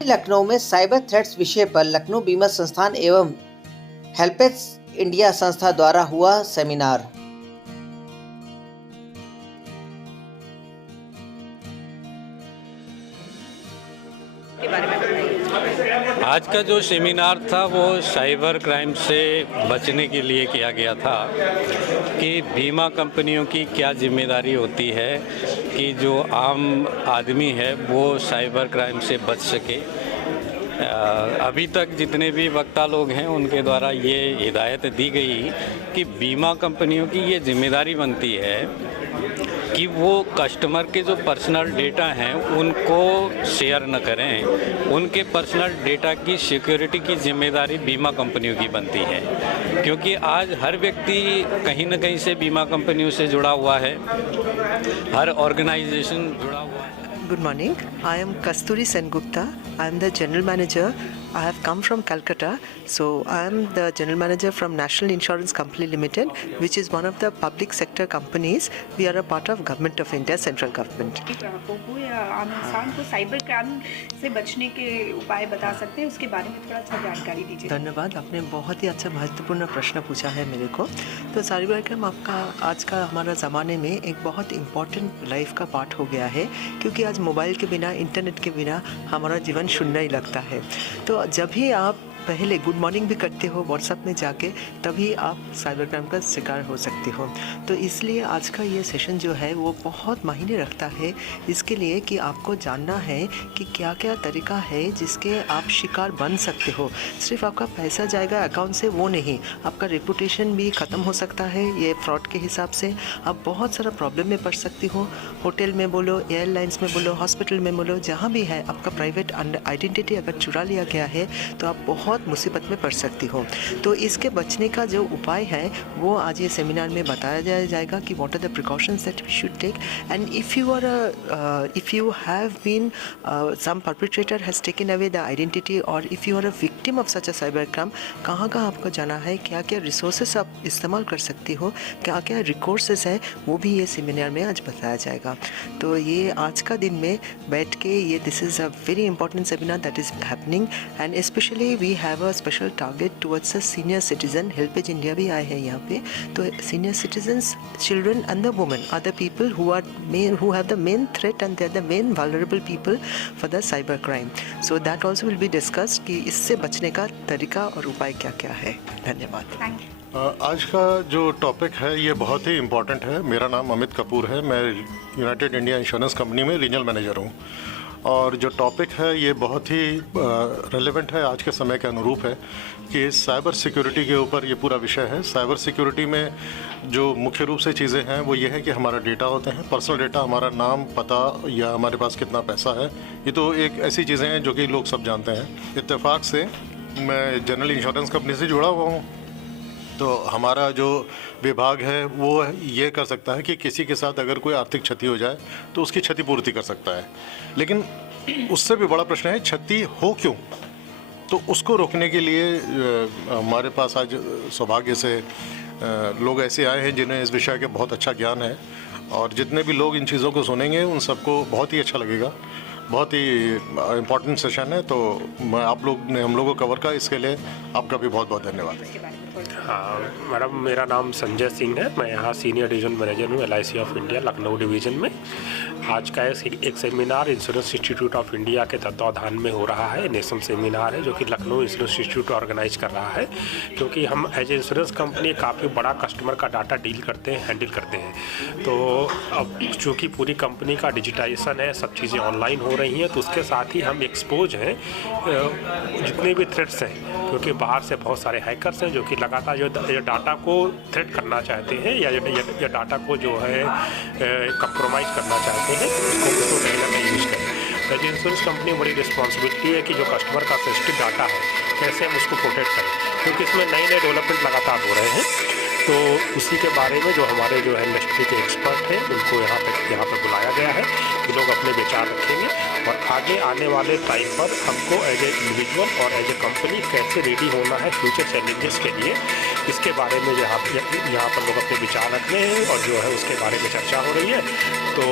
लखनऊ में cyber threats विषय पर लखनऊ बीमा संस्थान एवं हेल्पेज इंडिया संस्था द्वारा हुआ सेमिनार। आज का जो सेमिनार था वो साइबर क्राइम से बचने के लिए किया गया था कि बीमा कंपनियों की क्या जिम्मेदारी होती है कि जो आम आदमी है वो साइबर क्राइम से बच सके। अभी तक जितने भी वक्ता लोग हैं उनके द्वारा ये हिदायत दी गई कि बीमा कंपनियों की ये जिम्मेदारी बनती है कि वो कस्टमर के जो पर्सनल डेटा हैं उनको शेयर न करें। उनके पर्सनल डेटा की सिक्योरिटी की जिम्मेदारी बीमा कंपनियों की बनती है, क्योंकि आज हर व्यक्ति कहीं न कहीं से बीमा कंपनियों से जुड़ा हुआ है, हर ऑर्गेनाइजेशन जुड़ा हुआ है। Good morning. I am Kasturi Sengupta. I am the General Manager. I have come from Calcutta. So I am the General Manager from National Insurance Company Limited, which is one of the public sector companies. We are a part of Government of India, Central Government. ग्राहकों को या आम इंसान को cyber crime से बचने के उपाय बता सकते हैं, उसके बारे में थोड़ा सा जानकारी दीजिए। धन्यवाद, आपने बहुत ही अच्छा महत्वपूर्ण प्रश्न पूछा है मेरे को। तो साइबर क्राइम आपका आज का हमारा ज़माने में एक बहुत इम्पॉर्टेंट लाइफ का पार्ट हो गया है, क्योंकि आज मोबाइल के बिना, इंटरनेट के बिना हमारा जीवन शून्य ही लगता है। तो जब भी आप पहले गुड मॉर्निंग भी करते हो व्हाट्सएप में जाके, तभी आप साइबर क्राइम का शिकार हो सकते हो। तो इसलिए आज का ये सेशन जो है वो बहुत मायने रखता है इसके लिए कि आपको जानना है कि क्या क्या तरीका है जिसके आप शिकार बन सकते हो। सिर्फ आपका पैसा जाएगा अकाउंट से वो नहीं, आपका रेपुटेशन भी ख़त्म हो सकता है ये फ्रॉड के हिसाब से। आप बहुत सारा प्रॉब्लम में पड़ सकती हो, होटल में बोलो, एयरलाइंस में बोलो, हॉस्पिटल में बोलो, जहाँ भी है आपका प्राइवेट आइडेंटिटी अगर चुरा लिया गया है तो आप बहुत मुसीबत में पड़ सकती हो। तो इसके बचने का जो उपाय है वो आज ये सेमिनार में बताया जाएगा कि what are the precautions that we should take, and if you have been some perpetrator has taken away the identity, और if you are a victim of such a cyber crime, कहाँ कहाँ आपको जाना है, क्या क्या रिसोर्सेस आप इस्तेमाल कर सकती हो, क्या क्या रिकोर्सेस हैं, वो भी ये सेमिनार में आज बताया जाएगा। तो ये आज का दिन में बैठ के ये this is a very important seminar that is happening, and specially we have a special target towards a senior citizen. HelpAge India भी आए हैं यहाँ पे। तो senior citizens, children and the women are the people who have the main threat and they are the main vulnerable people for the cyber crime. So that also will be discussed कि इससे बचने का तरीका और उपाय क्या क्या है। धन्यवाद। Thank you. आज का जो टॉपिक है ये बहुत ही इम्पॉर्टेंट है। मेरा नाम अमित कपूर है, मैं यूनाइटेड इंडिया इंश्योरेंस कंपनी में रीजनल मैनेजर हूँ, और जो टॉपिक है ये बहुत ही रेलेवेंट है, आज के समय के अनुरूप है कि साइबर सिक्योरिटी के ऊपर ये पूरा विषय है। साइबर सिक्योरिटी में जो मुख्य रूप से चीज़ें हैं वो ये है कि हमारा डेटा होते हैं, पर्सनल डेटा, हमारा नाम, पता या हमारे पास कितना पैसा है, ये तो एक ऐसी चीज़ें हैं जो कि लोग सब जानते हैं। इत्तेफाक से मैं जनरल इंश्योरेंस कंपनी से जुड़ा हुआ हूँ, तो हमारा जो विभाग है वो ये कर सकता है कि किसी के साथ अगर कोई आर्थिक क्षति हो जाए तो उसकी क्षतिपूर्ति कर सकता है। लेकिन उससे भी बड़ा प्रश्न है क्षति हो क्यों। तो उसको रोकने के लिए हमारे पास आज सौभाग्य से लोग ऐसे आए हैं जिन्हें इस विषय के बहुत अच्छा ज्ञान है, और जितने भी लोग इन चीज़ों को सुनेंगे उन सबको बहुत ही अच्छा लगेगा। बहुत ही इम्पोर्टेंट सेशन है, तो मैं आप लोग ने हम लोगों को कवर का, इसके लिए आपका भी बहुत बहुत धन्यवाद। हाँ मैडम, मेरा नाम संजय सिंह है, मैं यहाँ सीनियर डिवीजन मैनेजर हूँ LIC of India Lucknow division में। आज का एक seminar insurance institute of India के तत्वाधान में हो रहा है। नेशनल सेमिनार है जो कि लखनऊ इंश्योरेंस इंस्टीट्यूट ऑर्गेनाइज कर रहा है, क्योंकि हम एज ए इंश्योरेंस कंपनी काफ़ी बड़ा कस्टमर का डाटा डील करते हैं, हैंडल करते हैं। तो अब चूँकि पूरी कंपनी का डिजिटाइजेशन है, सब चीज़ें ऑनलाइन हो रही हैं, तो उसके साथ ही हम एक्सपोज हैं जितने भी थ्रेट्स हैं, क्योंकि बाहर से बहुत सारे हैकर्स हैं जो कि लगातार जो डाटा को थ्रेट करना चाहते हैं या डाटा को जो है कंप्रोमाइज़ करना चाहते हैं, उसको कहीं ना कहीं यूज़ करें। एज इंश्योरेंस कंपनी बड़ी रिस्पॉन्सिबिलिटी है कि जो कस्टमर का सेंसिटिव डाटा है कैसे हम उसको प्रोटेक्ट करें, क्योंकि इसमें नए नए डेवलपमेंट लगातार हो रहे हैं। तो उसी के बारे में जो हमारे जो है इंडस्ट्री के एक्सपर्ट हैं उनको यहाँ पर बुलाया गया है कि लोग अपने विचार रखेंगे और आगे आने वाले टाइम पर हमको एज ए इंडिविजुअल और एज ए कंपनी कैसे रेडी होना है फ्यूचर चैलेंजेस के लिए, इसके बारे में यहाँ पर लोग अपने विचार रख रहे हैं और जो है उसके बारे में चर्चा हो रही है। तो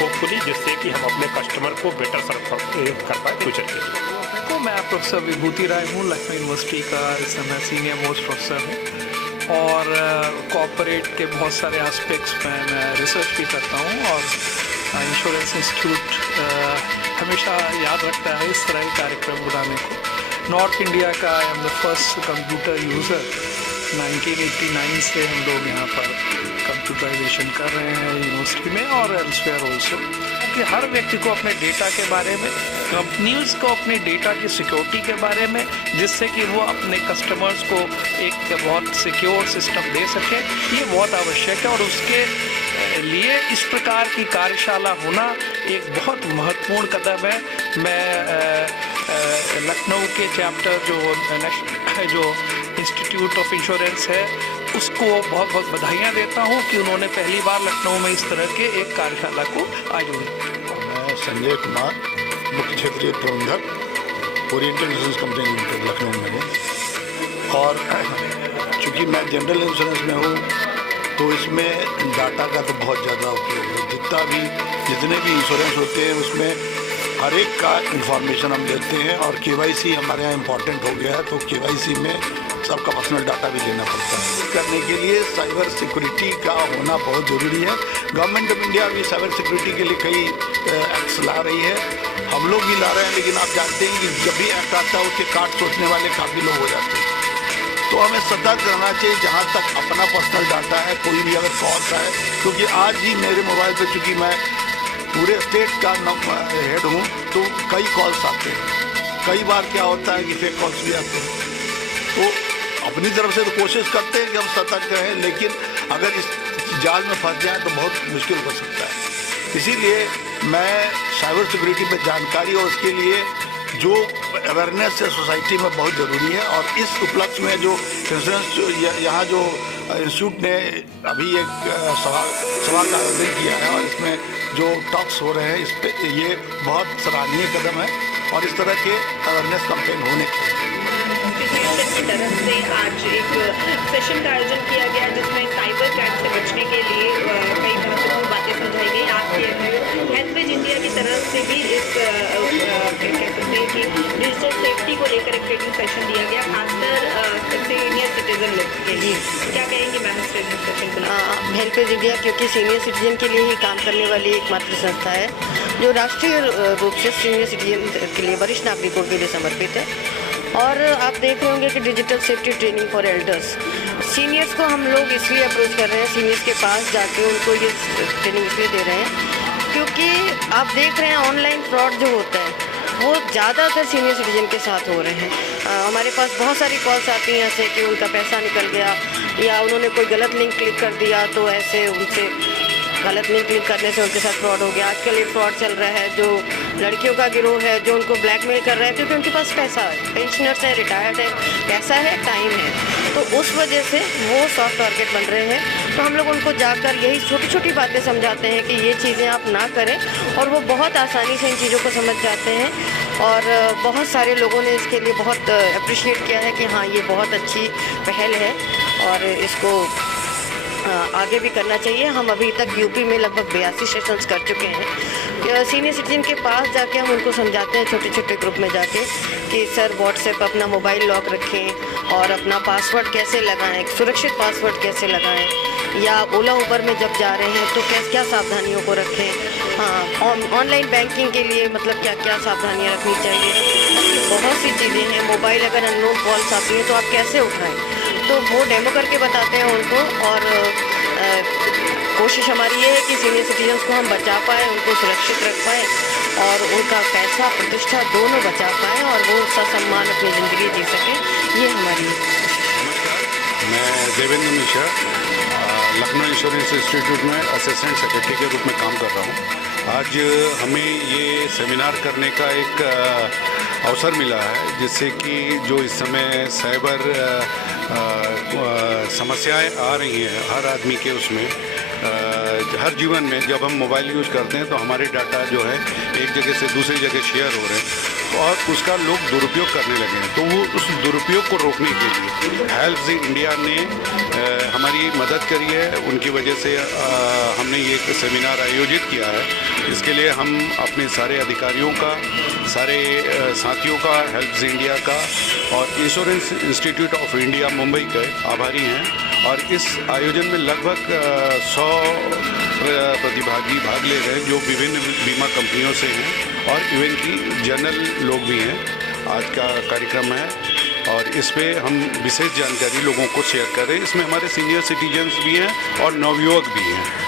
होपफुली जिससे कि हम अपने कस्टमर को बेटर सर्व कर पाए फ्यूचर के लिए। तो मैं प्रोफेसर विभूति राय हूँ, लखनऊ यूनिवर्सिटी का इस समय सीनियर मोस्ट प्रोफेसर हूँ और कॉर्पोरेट के बहुत सारे एस्पेक्ट्स में मैं रिसर्च भी करता हूँ और इंश्योरेंस इंस्टीट्यूट हमेशा याद रखता है इस तरह के कार्यक्रम बुलाने को। नॉर्थ इंडिया का I am the first computer user, 1989 से हम लोग यहाँ पर कंप्यूटराइजेशन कर रहे हैं यूनिवर्सिटी में और एल्सवेयर ऑल्सो, कि हर व्यक्ति को अपने डेटा के बारे में, कंपनीज को अपने डेटा की सिक्योरिटी के बारे में, जिससे कि वो अपने कस्टमर्स को एक बहुत सिक्योर सिस्टम दे सके, ये बहुत आवश्यक है। और उसके लिए इस प्रकार की कार्यशाला होना एक बहुत महत्वपूर्ण कदम है। मैं लखनऊ के चैप्टर जो इंस्टीट्यूट ऑफ इंश्योरेंस है उसको बहुत बहुत बधाइयाँ देता हूँ कि उन्होंने पहली बार लखनऊ में इस तरह के एक कार्यशाला को आयोजित किया। मैं संजय कुमार, मुख्य क्षेत्रीय प्रबंधक oriental insurance company limited Lucknow में हूँ। और चूँकि मैं जनरल इंश्योरेंस में हूँ तो इसमें डाटा का तो बहुत ज़्यादा उपयोग है। जितने भी इंश्योरेंस होते हैं उसमें हर एक का इंफॉर्मेशन हम लेते हैं और KYC हमारे यहाँ इम्पॉर्टेंट हो गया है, तो KYC में सबका पर्सनल डाटा भी लेना पड़ता है। करने के लिए साइबर सिक्योरिटी का होना बहुत ज़रूरी है। गवर्नमेंट ऑफ इंडिया भी साइबर सिक्योरिटी के लिए कई एक्ट्स ला रही है, हम लोग भी ला रहे हैं, लेकिन आप जानते हैं कि जब भी एक्ट आता है उसके कार्ड सोचने वाले काफ़ी लोग हो जाते हैं। तो हमें सतर्क रहना चाहिए जहाँ तक अपना पर्सनल डाटा है, कोई भी अगर कॉल है, क्योंकि आज ही मेरे मोबाइल पर, चूँकि मैं पूरे स्टेट का हेड हूँ, तो कई कॉल्स आते हैं। कई बार क्या होता है कि फेक कॉल्स भी आते हैं। तो अपनी तरफ से तो कोशिश करते हैं कि हम सतर्क रहें, लेकिन अगर इस जाल में फंस जाए तो बहुत मुश्किल हो सकता है। इसीलिए मैं साइबर सिक्योरिटी पर जानकारी और उसके लिए जो अवेयरनेस है सोसाइटी में बहुत ज़रूरी है। और इस उपलक्ष्य में जो इंश्योरेंस यहाँ जो इंस्टीट्यूट ने अभी एक सभा का आयोजन किया है और इसमें जो टॉक्स हो रहे हैं, इस पे ये बहुत सराहनीय कदम है और इस तरह के अवेयरनेस कैंपेन होने चाहिए। की तरफ से आज एक सेशन का आयोजन किया गया जिसमें साइबर क्राइम से बचने के लिए कई महत्वपूर्ण बातें समझाई गई। आपके हेल्पेज इंडिया की तरफ से भी इस कह सकते हैं कि डिजिटल सेफ्टी को लेकर एक ट्रेनिंग सेशन दिया गया, खासकर सीनियर सिटीजन लोग के लिए। क्या कहेंगे मैम इस ट्रेनिंग सेशन को? हेल्पेज इंडिया क्योंकि सीनियर सिटीजन के लिए ही काम करने वाली एकमात्र संस्था है जो राष्ट्रीय रूप से सीनियर सिटीजन के लिए, वरिष्ठ नागरिकों के लिए समर्पित है। और आप देख रहे होंगे कि digital safety training for elders, seniors को हम लोग इसलिए अप्रोच कर रहे हैं, सीनियर्स के पास जाके उनको ये ट्रेनिंग इसलिए दे रहे हैं क्योंकि आप देख रहे हैं ऑनलाइन फ्रॉड जो होता है वो ज़्यादातर सीनियर सिटीजन के साथ हो रहे हैं। हमारे पास बहुत सारी कॉल्स आती हैं ऐसे कि उनका पैसा निकल गया या उन्होंने कोई गलत लिंक क्लिक कर दिया, तो ऐसे उनसे गलत लिंक क्लिक करने से उनके साथ फ्रॉड हो गया। आजकल ये फ्रॉड चल रहा है, जो लड़कियों का गिरोह है जो उनको ब्लैकमेल कर रहे हैं क्योंकि उनके पास पैसा है, पेंशनर्स हैं, रिटायर्ड है, पैसा है, टाइम है, तो उस वजह से वो सॉफ्ट टारगेट बन रहे हैं। तो हम लोग उनको जाकर यही छोटी छोटी बातें समझाते हैं कि ये चीज़ें आप ना करें, और वो बहुत आसानी से इन चीज़ों को समझ जाते हैं। और बहुत सारे लोगों ने इसके लिए बहुत अप्रिशिएट किया है कि हाँ ये बहुत अच्छी पहल है और इसको आगे भी करना चाहिए। हम अभी तक यूपी में लगभग 82 सेशंस कर चुके हैं। सीनियर सिटीजन के पास जाके हम उनको समझाते हैं छोटे छोटे ग्रुप में जाके कि सर व्हाट्सएप अपना मोबाइल लॉक रखें और अपना पासवर्ड कैसे लगाएं, सुरक्षित पासवर्ड कैसे लगाएं, या ओला उबर में जब जा रहे हैं तो क्या सावधानियों को रखें। हाँ, ऑनलाइन बैंकिंग के लिए मतलब क्या क्या सावधानियाँ रखनी चाहिए। बहुत सी चीज़ें हैं। मोबाइल अगर अननोन कॉल्स आती हैं तो आप कैसे उठाएं, तो वो डेमो करके बताते हैं उनको। और कोशिश हमारी ये है कि सीनियर सिटीजन्स को हम बचा पाएँ, उनको सुरक्षित रख पाएँ और उनका पैसा प्रतिष्ठा दोनों बचा पाएँ और वो ससम्मान अपनी ज़िंदगी जी सकें, ये हमारी। मैं देवेंद्र मिश्रा लखनऊ इंश्योरेंस इंस्टीट्यूट में असिस्टेंट सेक्रेटरी के रूप में काम कर रहा हूँ। आज हमें ये सेमिनार करने का एक अवसर मिला है जिससे कि जो इस समय साइबर समस्याएं आ रही हैं हर आदमी के उसमें हर जीवन में जब हम मोबाइल यूज़ करते हैं तो हमारे डाटा जो है एक जगह से दूसरी जगह शेयर हो रहे हैं और उसका लोग दुरुपयोग करने लगे हैं। तो वो उस दुरुपयोग को रोकने के लिए हेल्प्स इंडिया ने हमारी मदद करी है। उनकी वजह से हमने ये एक सेमिनार आयोजित किया है। इसके लिए हम अपने सारे अधिकारियों का, सारे साथियों का, हेल्प्स इंडिया का और insurance institute of India Mumbai के आभारी हैं। और इस आयोजन में लगभग 100 प्रतिभागी भाग ले गए जो विभिन्न बीमा कंपनियों से हैं और इवन की जनरल लोग भी हैं। आज का कार्यक्रम है और इस पे हम विशेष जानकारी लोगों को शेयर कर रहे हैं। इसमें हमारे सीनियर सिटीजन्स भी हैं और नवयुवक भी हैं।